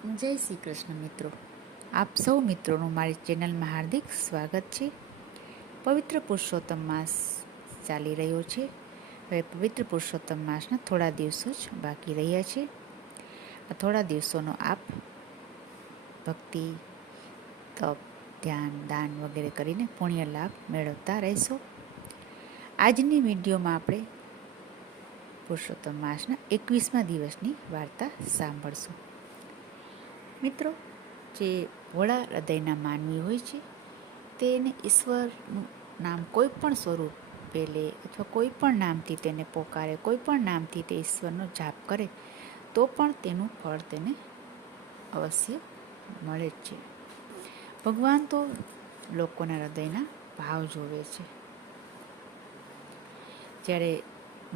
જય શ્રી કૃષ્ણ મિત્રો. આપ સૌ મિત્રોનું મારી ચેનલમાં હાર્દિક સ્વાગત છે. પવિત્ર પુરુષોત્તમ માસ ચાલી રહ્યો છે. હવે પવિત્ર પુરુષોત્તમ માસના થોડા દિવસો જ બાકી રહ્યા છે. આ થોડા દિવસોનો આપ ભક્તિ, તપ, ધ્યાન, દાન વગેરે કરીને પુણ્ય લાભ મેળવતા રહેશો. આજની વિડીયોમાં આપણે પુરુષોત્તમ માસના 21મા દિવસની વાર્તા સાંભળશું. મિત્રો, જે ભોળા હૃદયના માનવી હોય છે તેને ઈશ્વરનું નામ કોઈ પણ સ્વરૂપે લે અથવા કોઈ પણ નામથી તેને પોકારે, કોઈ પણ નામથી તે ઈશ્વરનો જાપ કરે તો પણ તેનું ફળ તેને અવશ્ય મળે જ છે. ભગવાન તો લોકોના હૃદયના ભાવ જોવે છે. જ્યારે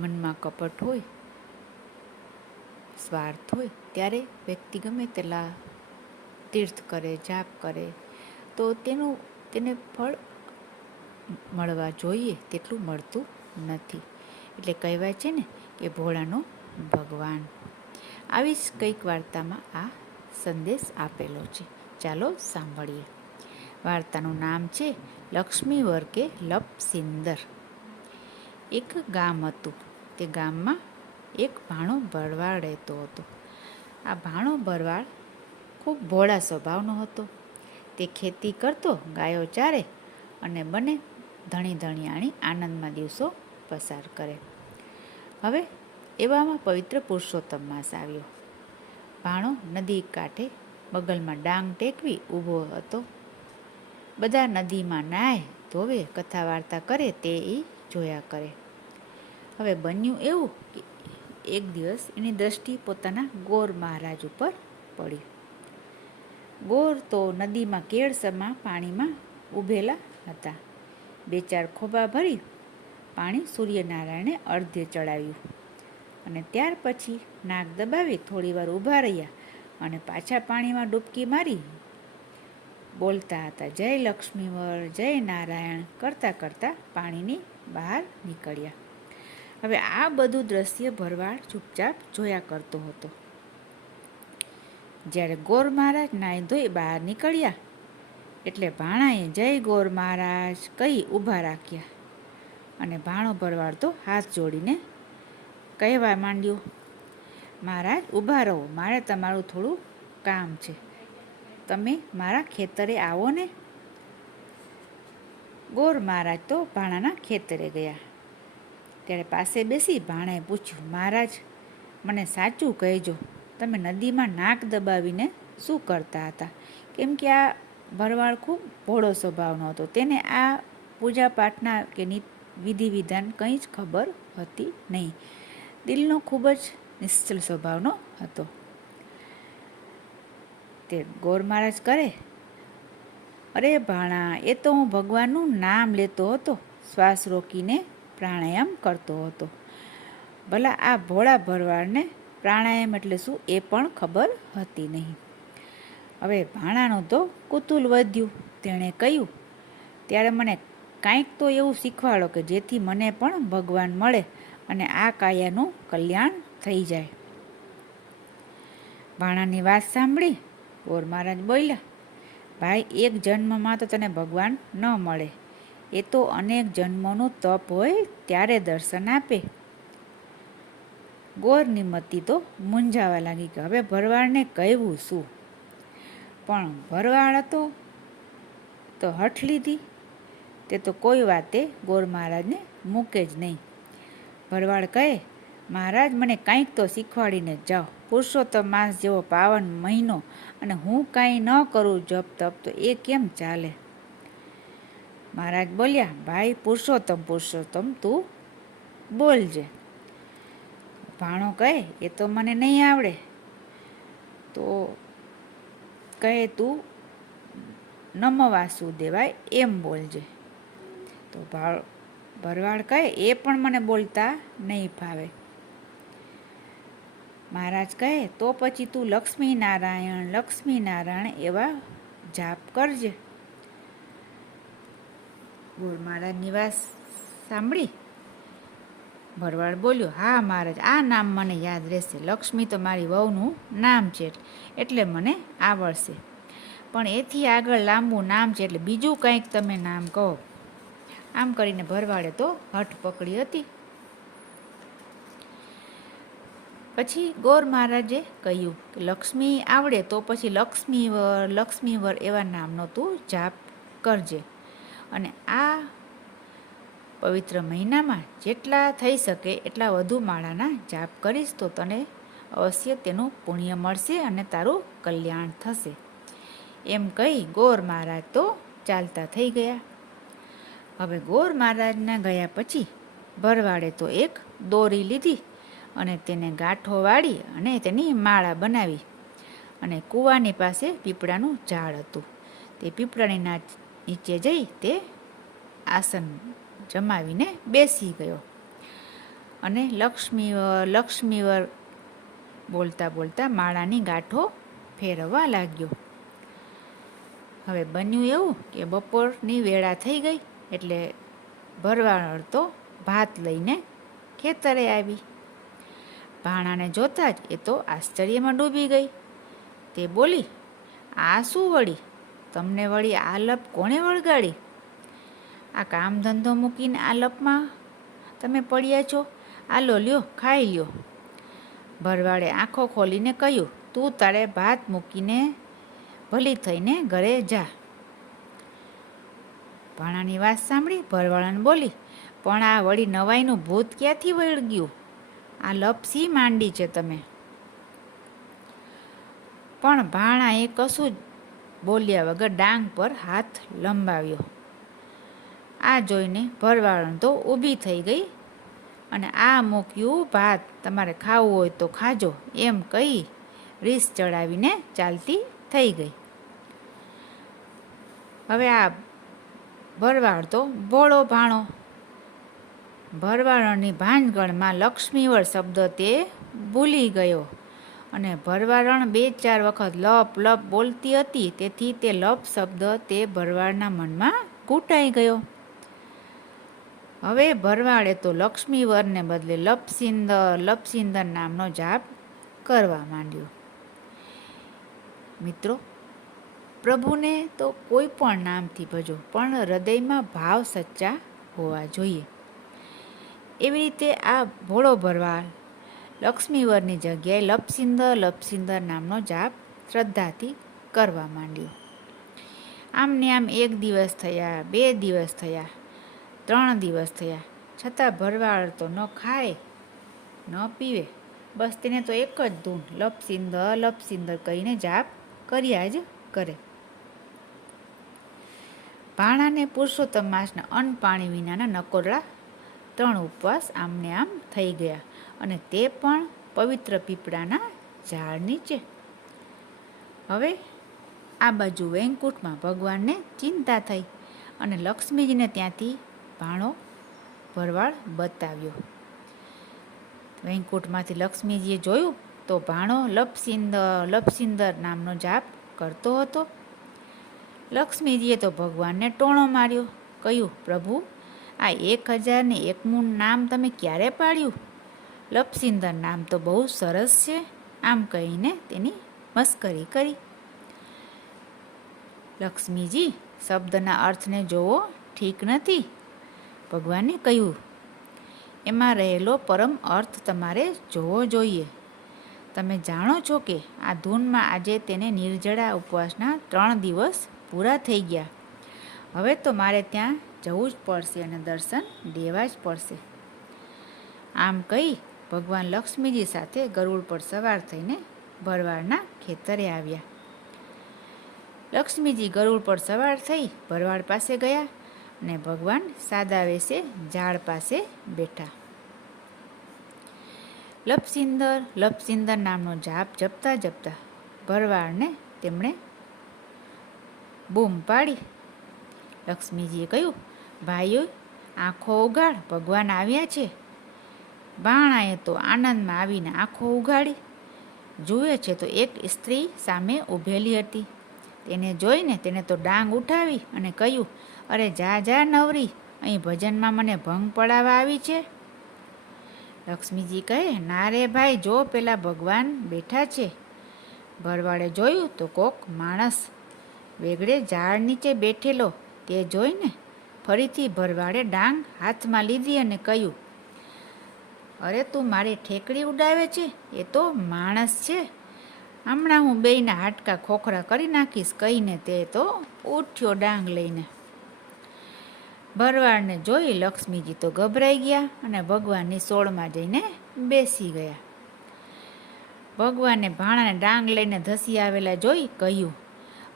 મનમાં કપટ હોય, સ્વાર્થ હોય, ત્યારે વ્યક્તિ ગમે તેટલા તીર્થ કરે, જાપ કરે તો તેને ફળ મળવા જોઈએ તેટલું મળતું નથી. એટલે કહેવાય છે ને કે ભોળાનો ભગવાન. આવી જ કંઈક વાર્તામાં આ સંદેશ આપેલો છે. ચાલો સાંભળીએ. વાર્તાનું નામ છે લક્ષ્મી વર્કે લપસિંદર. એક ગામ હતું. તે ગામમાં એક ભાણો ભરવાડ રહેતો હતો. આ ભાણો ભરવાડ ખૂબ ભોળા સ્વભાવનો હતો. તે ખેતી કરતો, ગાયો ચારે અને બંને ધણી ધણિયાણી આનંદમાં દિવસો પસાર કરે. હવે એવામાં પવિત્ર પુરુષોત્તમ માસ આવ્યો. ભાણો નદી કાંઠે બગલમાં ડાંગ ટેકવી ઊભો હતો. બધા નદીમાં નાય, ધોવે, કથા વાર્તા કરે તે એ જોયા કરે. હવે બન્યું એવું કે એક દિવસ એની દ્રષ્ટિ પોતાના ગોર મહારાજ ઉપર પડી. ગોર તો નદીમાં કેળસમાં પાણીમાં ઊભેલા હતા. 2-4 ખોબા ભરી પાણી સૂર્યનારાયણે અર્ધ્ય ચડાવ્યું અને ત્યાર પછી નાક દબાવી થોડીવાર ઊભા રહ્યા અને પાછા પાણીમાં ડૂબકી મારી બોલતા હતા, જય લક્ષ્મીવર, જય નારાયણ કરતાં કરતાં પાણીની બહાર નીકળ્યા. હવે આ બધું દ્રશ્ય ભરવાડ ચૂપચાપ જોયા કરતો હતો. જ્યારે ગોર મહારાજ નાહી ધોઈ બહાર નીકળ્યા એટલે ભાણાએ જય ગોર મહારાજ કહી ઊભા રાખ્યા અને ભાણો ભરવાડ તો હાથ જોડીને કહેવા માંડ્યો, મહારાજ ઊભા રહો, મારે તમારું થોડું કામ છે, તમે મારા ખેતરે આવો ને. ગોર મહારાજ તો ભાણાના ખેતરે ગયા. ત્યારે પાસે બેસી ભાણાએ પૂછ્યું, મહારાજ મને સાચું કહેજો, તમે નદીમાં નાક દબાવીને શું કરતા હતા? કેમ કે આ ભરવાડ ખૂબ ભોળો સ્વભાવનો હતો. તેને આ પૂજાપાઠના કે વિધિ વિધાન કંઈ જ ખબર હતી નહીં. દિલનો ખૂબ જ નિશ્ચલ સ્વભાવનો હતો. તે ગોર મહારાજ કરે, અરે ભાણા, એ તો હું ભગવાનનું નામ લેતો હતો, શ્વાસ રોકીને પ્રાણાયામ કરતો હતો. ભલા આ ભોળા ભરવાડને પ્રાણાયામ એટલે શું એ પણ ખબર હતી નહીં. હવે ભાણાનું તો કુતૂહલ વધ્યું. તેણે કહ્યું, ત્યારે મને કાંઈક તો એવું શીખવાડો કે જેથી મને પણ ભગવાન મળે અને આ કાયાનું કલ્યાણ થઈ જાય. ભાણાની વાત સાંભળી ગોર મહારાજ બોલ્યા, ભાઈ, એક જન્મમાં તો તને ભગવાન ન મળે, એ તો અનેક જન્મોનું તપ હોય ત્યારે દર્શન આપે. ગોરની મતિ તો મૂંઝાવા લાગી કે હવે ભરવાડને કહેવું શું? પણ ભરવાડ હતો તો હઠ લીધી. તે તો કોઈ વાતે ગોર મહારાજને મૂકે જ નહીં. ભરવાડ કહે, મહારાજ મને કાંઈક તો શીખવાડીને જાઓ. પુરુષોત્તમ માસ જેવો પાવન મહિનો અને હું કાંઈ ન કરું જપ તપ તો એ કેમ ચાલે? મહારાજ બોલ્યા, ભાઈ પુરુષોત્તમ પુરુષોત્તમ તું બોલજે. ભાણો કહે, એ તો મને નહીં આવડે. તો કહે, તું નમ વાસુદેવાય એમ બોલજે. તો ભરવાડ કહે, એ પણ મને બોલતા નહીં ફાવે. મહારાજ કહે, તો પછી તું લક્ષ્મી નારાયણ લક્ષ્મી નારાયણ એવા જાપ કરજે. ગોર મહારાજની વાત સાંભળી ભરવાડ બોલ્યો, હા મહારાજ, આ નામ મને યાદ રહેશે. લક્ષ્મી તો મારી વહુનું નામ છે એટલે મને આવડશે, પણ એથી આગળ લાંબુ નામ છે એટલે બીજું કંઈક તમે નામ કહો. આમ કરીને ભરવાડે તો હઠ પકડી હતી. પછી ગોર મહારાજે કહ્યું કે લક્ષ્મી આવડે તો પછી લક્ષ્મીવર એવા નામનો તું જાપ કરજે, અને આ પવિત્ર મહિનામાં જેટલા થઈ શકે એટલા વધુ માળાના જાપ કરીશ તો તને અવશ્ય તેનું પુણ્ય મળશે અને તારું કલ્યાણ થશે. એમ કહી ગોર મહારાજ તો ચાલતા થઈ ગયા. હવે ગોર મહારાજના ગયા પછી ભરવાડે તો એક દોરી લીધી અને તેને ગાંઠો વાળી અને તેની માળા બનાવી, અને કૂવાની પાસે પીપળાનું ઝાડ હતું. તે પીપળાની નીચે જઈ તે આસન જમાવીને બેસી ગયો અને લક્ષ્મીવર બોલતા બોલતા માળાની ગાંઠો ફેરવવા લાગ્યો. હવે બન્યું એવું કે બપોરની વેળા થઈ ગઈ એટલે ભરવાડ તો ભાત લઈને ખેતરે આવી. ભાણાને જોતા જ એ તો આશ્ચર્યમાં ડૂબી ગઈ. તે બોલી, આ શું વળી? તમને વળી આ લપ કોણે વળગાડી? આ કામ ધંધો મૂકીને આ લપમાં તમે પડ્યા છો? આ લ્યો ખાઈ લ્યો. ભરવાડે આંખો ખોલીને કહ્યું, તું તારે ભાત મૂકીને ભલી થઈને ઘરે જા. ભાણાની વાત સાંભળી ભરવાડાને બોલી, પણ આ વળી નવાઈનું ભૂત ક્યાંથી વળગ્યું? આ લપસી માંડી છે તમે. પણ ભાણાએ કશું જ બોલ્યા વગર ડાંગ પર હાથ લંબાવ્યો. આ જોઈને ભરવાડ તો ઊભી થઈ ગઈ અને આ મૂક્યું ભાત, તમારે ખાવું હોય તો ખાજો એમ કહી રીસ ચડાવીને ચાલતી થઈ ગઈ. હવે આ ભરવાડ તો ભોળો ભાણો. ભરવાડની ભાંજગણમાં લક્ષ્મીવર શબ્દ તે ભૂલી ગયો અને ભરવાડણ 2-4 વખત લપ લપ બોલતી હતી, તેથી તે લપ શબ્દ તે ભરવાડના મનમાં ઘૂંટાઈ ગયો. હવે ભરવાડે તો લક્ષ્મીવરને બદલે લપસિંદર નામનો જાપ કરવા માંડ્યો. મિત્રો, પ્રભુને તો કોઈ પણ નામથી ભજો, પણ હૃદયમાં ભાવ સચ્ચા હોવા જોઈએ. એવી રીતે આ ભોળો ભરવાડ લક્ષ્મીવરની જગ્યાએ લપસિંદર નામનો જાપ શ્રદ્ધાથી કરવા માંડ્યો. આમને આમ 1 દિવસ થયા, 2 દિવસ થયા, 3 દિવસ થયા, છતાં ભરવાડ તો ન ખાય ન પીવે, બસ તેને તો એક જ ધૂન લપસિંદર કહીને જાપ કર્યા જ કરે. ભાણાને પુરુષોત્તમ માસના અન્ન પાણી વિનાના નકોરડા 3 ઉપવાસ આમને આમ થઈ ગયા, અને તે પણ પવિત્ર પીપળાના ઝાડ નીચે. હવે આ બાજુ વૈકુંઠમાં ભગવાનને ચિંતા થઈ અને લક્ષ્મીજીને ત્યાંથી ભાણો ભરવાડ બતાવ્યો. વૈકુંઠમાંથી લક્ષ્મીજીએ જોયું તો ભાણો લપસિંદર નામનો જાપ કરતો હતો. લક્ષ્મીજીએ તો ભગવાનને ટોણો માર્યો, કહ્યું, પ્રભુ, આ 1001મું નામ તમે ક્યારે પાડ્યું? લપસિંદર નામ તો બહુ સરસ છે. આમ કહીને તેની મસ્કરી કરી. લક્ષ્મીજી, શબ્દના અર્થને જોવો ઠીક નથી. ભગવાને કહ્યું, એમાં રહેલો પરમ અર્થ તમારે જોવો જોઈએ. તમે જાણો છો કે આ ધૂનમાં આજે તેને નિર્જળા ઉપવાસના 3 દિવસ પૂરા થઈ ગયા. હવે તો મારે ત્યાં જવું જ પડશે અને દર્શન દેવા જ પડશે. આમ કહી ભગવાન લક્ષ્મીજી સાથે ગરુડ પર સવાર થઈને ભરવાડના ખેતરે આવ્યા. લક્ષ્મીજી ગરુડ પર સવાર થઈ ભરવાડ પાસે ગયા અને ભગવાન સાદા વેશે ઝાડ પાસે બેઠા. લપસિંદર નામનો જાપ જપતા જપતા ભરવાડને તેમણે બૂમ પાડી. લક્ષ્મીજીએ કહ્યું, ભાઈઓ, આંખો ઉઘાડ, ભગવાન આવ્યા છે. ભાણાએ તો આનંદમાં આવીને આંખો ઉઘાડી. જુએ છે તો એક સ્ત્રી સામે ઊભેલી હતી. તેને જોઈને તેને તો ડાંગ ઉઠાવી અને કહ્યું, અરે જા નવરી, અહીં ભજનમાં મને ભંગ પડાવવા આવી છે. લક્ષ્મીજી કહે, ના રે ભાઈ, જો પેલા ભગવાન બેઠા છે. ભરવાડે જોયું તો કોક માણસ વેગળે ઝાડ નીચે બેઠેલો તે જોઈને ફરીથી ભરવાડે ડાંગ હાથમાં લીધી અને કહ્યું, અરે તું મારી ઠેકડી ઉડાવે છે? એ તો માણસ છે. હમણાં હું બેયના હાડકા ખોખરા કરી નાખીશ, કહીને તે તો ઉઠ્યો ડાંગ લઈને. ભરવાડને જોઈ લક્ષ્મીજી તો ગભરાઈ ગયા અને ભગવાનની સોળમાં જઈને બેસી ગયા. ભગવાને ભાણાને ડાંગ લઈને ધસી આવેલા જોઈ કહ્યું,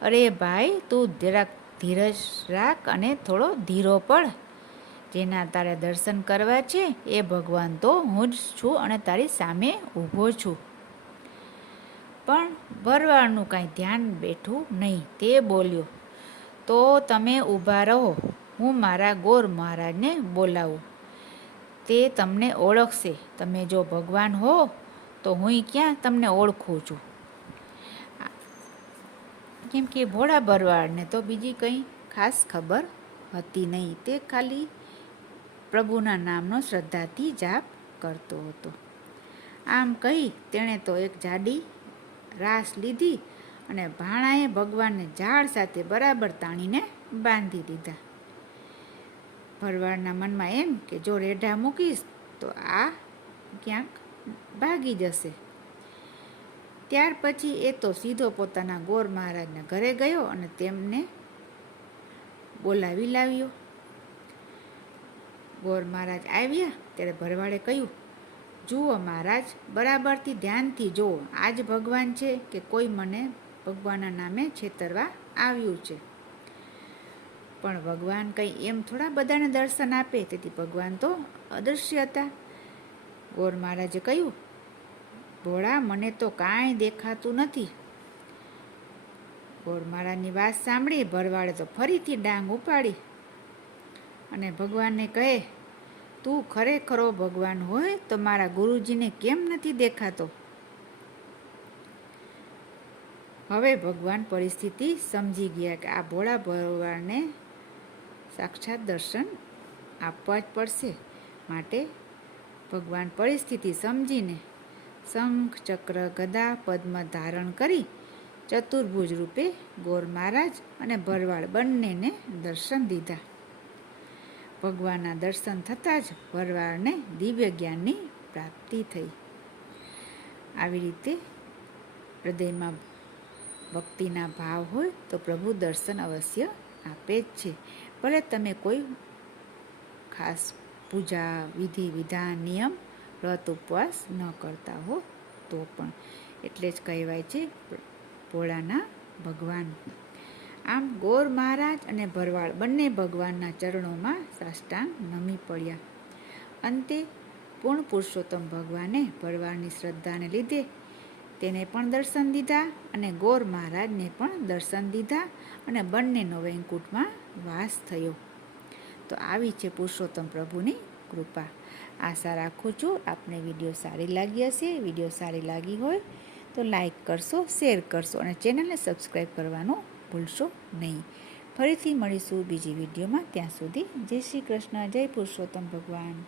અરે ભાઈ, તું જરાક ધીરજ રાખ અને થોડો ધીરો પડ. જેના તારે દર્શન કરવા છે એ ભગવાન તો હું જ છું અને તારી સામે ઊભો છું. પણ ભરવાડનું કાંઈ ધ્યાન બેઠું નહીં. તે બોલ્યો, તો તમે ઊભા રહો, હું મારા ગોર મહારાજને બોલાવું. તે તમને ઓળખશે. તમે જો ભગવાન હો તો હું ક્યાં તમને ઓળખું છું. કેમ કે ભોળા ભરવાડને તો બીજી કંઈ ખાસ ખબર હતી નહીં. તે ખાલી પ્રભુના નામનો શ્રદ્ધાથી જાપ કરતો હતો. આમ કહી તેણે તો એક જાડી રાસ લીધી અને ભાણાએ ભગવાનને ઝાડ સાથે બરાબર તાણીને બાંધી દીધા. ભરવાડના મનમાં એમ કે જો રેઢા મૂકીશ તો આ ક્યાંક ભાગી જશે. ત્યાર પછી એ તો સીધો પોતાના ગોર મહારાજના ઘરે ગયો અને તેમને બોલાવી લાવ્યો. ગોર મહારાજ આવ્યા ત્યારે ભરવાડે કહ્યું, જુઓ મહારાજ, બરાબરથી ધ્યાનથી જુઓ, આ જ ભગવાન છે કે કોઈ મને ભગવાનના નામે છેતરવા આવ્યું છે? પણ ભગવાન કંઈ એમ થોડા બધાને દર્શન આપે. તેથી ભગવાન તો અદૃશ્ય હતા. ગોર મહારાજે કહ્યું, ભોળા, મને તો કાંઈ દેખાતું નથી. ગોર મહારાજની વાત સાંભળી ભરવાડે તો ફરીથી ડાંગ ઉપાડી અને ભગવાનને કહે, તું ખરેખરો ભગવાન હોય તો મારા ગુરુજીને કેમ નથી દેખાતો? હવે ભગવાન પરિસ્થિતિ સમજી ગયા કે આ ભોળા ભરવાડને સાક્ષાત દર્શન આપવા જ પડશે. માટે ભગવાન પરિસ્થિતિ સમજીને શંખ, ચક્ર, ગદા, પદ્મ ધારણ કરી ચતુર્ભુજ રૂપે ગોર મહારાજ અને ભરવાડ બંનેને દર્શન દીધા. ભગવાનના દર્શન થતાં જ ભરવાડને દિવ્ય જ્ઞાનની પ્રાપ્તિ થઈ. આવી રીતે હૃદયમાં ભક્તિના ભાવ હોય તો પ્રભુ દર્શન અવશ્ય આપે જ છે. ભલે તમે કોઈ ખાસ પૂજા, વિધિ, વિધાન, નિયમ, વ્રત, ઉપવાસ ન કરતા હો તો પણ. એટલે જ કહેવાય છે ભોળાના ભગવાન. આમ ગોર મહારાજ અને ભરવાડ બંને ભગવાનના ચરણોમાં સાષ્ટાંગ નમી પડ્યા. અંતે પૂર્ણ પુરુષોત્તમ ભગવાને ભરવાડની શ્રદ્ધાને લીધે તેને પણ દર્શન દીધા અને ગોર મહારાજને પણ દર્શન દીધા અને બંનેનો વૈકુંઠમાં વાસ થયો. તો આવી છે પુરુષોત્તમ પ્રભુની કૃપા. આશા રાખું છું આપને વિડીયો સારી લાગી હશે. વિડીયો સારી લાગી હોય તો લાઈક કરશો, શેર કરશો અને ચેનલને સબસ્ક્રાઈબ કરવાનું ભૂલશો નહીં. ફરીથી મળીશું બીજી વિડીયોમાં. ત્યાં સુધી જય શ્રી કૃષ્ણ, જય પુરુષોત્તમ ભગવાન.